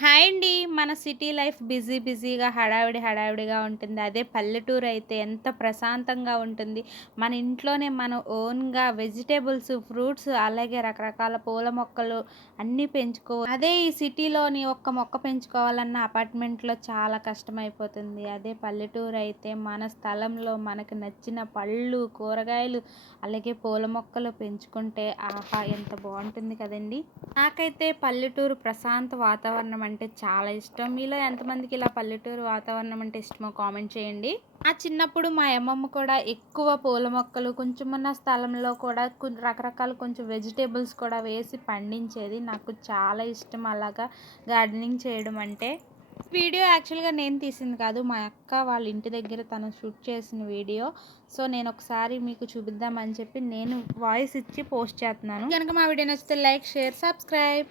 Hi అండి. మన city life బిజీగా హడావిడిగా ఉంటుంది. అదే పల్లెటూరు అయితే ఎంత ప్రశాంతంగా ఉంటుంది. మన ఇంట్లోనే మనం ఓన్‌గా వెజిటబుల్స్, ఫ్రూట్స్ అలాగే రకరకాల పూల మొక్కలు అన్నీ అదే ఈ సిటీలోని ఒక్క మొక్క పెంచుకోవాలన్న అపార్ట్మెంట్‌లో చాలా కష్టమైపోతుంది. అదే పల్లెటూరు అయితే మన స్థలంలో మనకు నచ్చిన పళ్ళు, కూరగాయలు అలాగే పూల మొక్కలు పెంచుకుంటే ఆహా! ఎంత బావుంటుంది కదండీ! నాకైతే పల్లెటూరు ప్రశాంత వాతావరణం అంటే చాలా ఇష్టం. మీలో ఎంతమందికి ఇలా పల్లెటూరు వాతావరణం అంటే ఇష్టమో కామెంట్ చేయండి. నా చిన్నప్పుడు మా అమ్మమ్మ కూడా ఎక్కువ పూల మొక్కలు కొంచెమున్న స్థలంలో కూడా రకరకాల కొంచెం వెజిటేబుల్స్ కూడా వేసి పండించేది. నాకు చాలా ఇష్టం అలాగా గార్డెనింగ్ చేయడం అంటే. వీడియో యాక్చువల్‌గా నేను తీసింది కాదు. మా అక్క వాళ్ళ ఇంటి దగ్గర తను షూట్ చేసిన వీడియో. సో, నేనొకసారి మీకు చూపిద్దామని చెప్పి నేను వాయిస్ ఇచ్చి పోస్ట్ చేస్తున్నాను. గనక మా వీడియో నచ్చితే లైక్, షేర్, సబ్స్క్రైబ్.